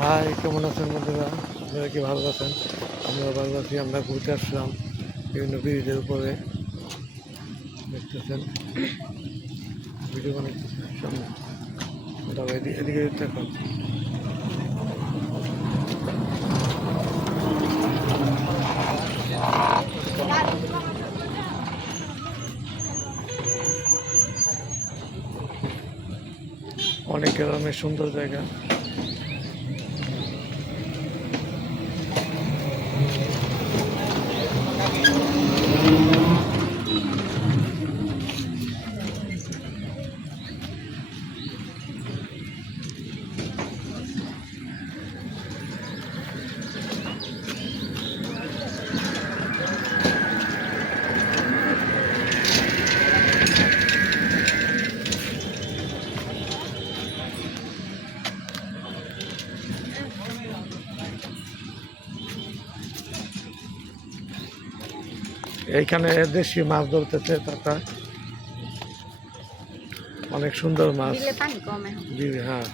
High, কেমন আছেন বন্ধুরা? আপনারা কি ভালো আছেন? আমরা ভালো আছি। আমরা ঘুরতে আসলাম বিভিন্ন ব্রিজের উপরে, দেখতেছেন ভিডিও বানাইতেছে সামনে। দাঁড়া, এদিকে দেখুন, অনেক গ্রামের সুন্দর জায়গা। এইখানে দেশি মাছ ধরতেছে তারা, অনেক সুন্দর মাছ। হ্যাঁ,